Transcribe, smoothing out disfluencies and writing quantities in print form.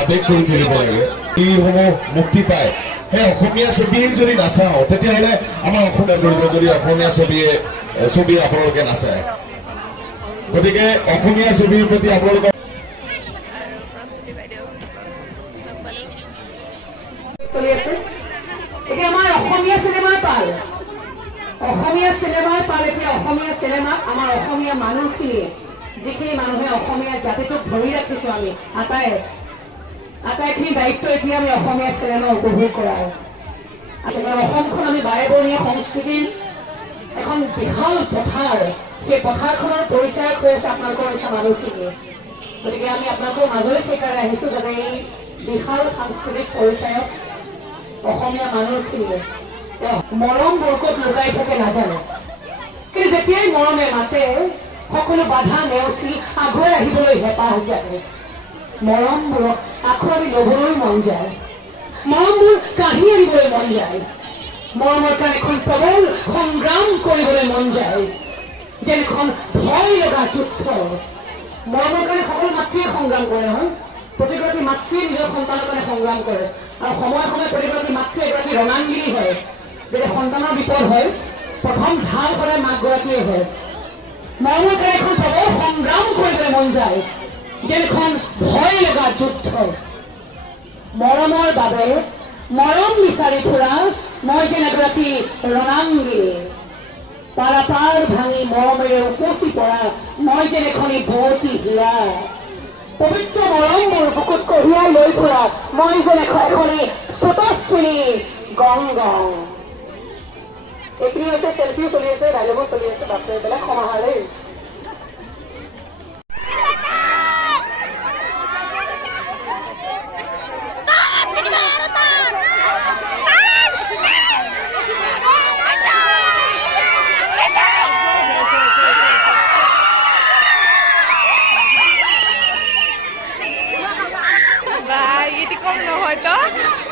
আবেগ কৰি তুলিব লাগে এইসমূহ মুক্তি পায় সেই অসমীয়া ছবি যদি নাচাওঁ তেতিয়াহ'লে আমাৰ অসমীয়া কৰিব যদি অসমীয়া ছবি আপোনালোকে নাচায় গতিকে অসমীয়া ছবিৰ প্ৰতি আপোনালোকে চলি আছে এতিয়া আমাৰ অসমীয়া চিনেমাৰ পাল এতিয়া অসমীয়া চিনেমাত আমাৰ অসমীয়া মানুহখিনিয়ে যিখিনি মানুহে অসমীয়া জাতিটোক ধৰি ৰাখিছো আমি আটাইখিনি দায়িত্ব এতিয়া আমি অসমীয়া চিনেমা উপভোগ কৰাৰ অসমখন আমি বাৰেবৰণীয়া সংস্কৃতিৰ এখন বিশাল পথাৰ সেই পথাৰখনৰ পৰিচয় হৈ আছে আপোনালোকৰ নিচিনা মানুহখিনিয়ে গতিকে আমি আপোনালোকৰ মাজলৈ সেইকাৰণে আহিছো যাতে এই বিশাল সাংস্কৃতিক পৰিচয়ক অসমীয়া মানুহখিনিয়ে মৰম বৰকত লুকাই থাকে নাজানে কিন্তু যেতিয়াই মৰমে মাতে সকলো বাধা নেওচি আগুৱাই আহিবলৈ হেঁপাহ জাগে মৰমবোৰক আঁকোৱালি ল'বলৈ মন যায় মৰমবোৰ কাঢ়ি আনিবলৈ মন যায় মৰমৰ কাৰণে এখন প্ৰবল সংগ্ৰাম কৰিবলৈ মন যায় যেনেখন ভয় লগা যুদ্ধ মৰমৰ কাৰণে সকলো মাতৃয়ে সংগ্ৰাম কৰে নহয় প্ৰতিগৰাকী মাতৃয়ে নিজৰ সন্তানৰ কাৰণে সংগ্ৰাম কৰে আৰু সময়ে সময়ে প্ৰতিগৰাকী মাতৃয়ে এগৰাকী ৰণাঙ্গিনী হয় যেতিয়া সন্তানৰ বিপদ হয় প্ৰথম ঢাল সদায় মাকগৰাকীয়ে হয় মৰমৰ কাৰণে এখন প্ৰবল সংগ্ৰাম কৰিবলৈ মন যায় যেনেখন ভয় লগা যুদ্ধ মৰমৰ বাবে মৰম বিচাৰি ফুৰা মই যেন এগৰাকী ৰণাঙ্গী পাৰাপাৰ ভাঙি মৰমেৰে উপচি পৰা মই যেন এখনি বোৱতী হীৰা পবিত্ৰ মৰমবোৰ বুকুত কঢ়িয়াই লৈ ফুৰা মই যেন এখনি স্ৰোতস্বিনী গংগং এইখিনি হৈছে চেল্ফিও চলি আছে ডাইলগো চলি আছে বাপৰে বেলেগ সমাহাৰ দেই Vai, ini kok nggak hoto?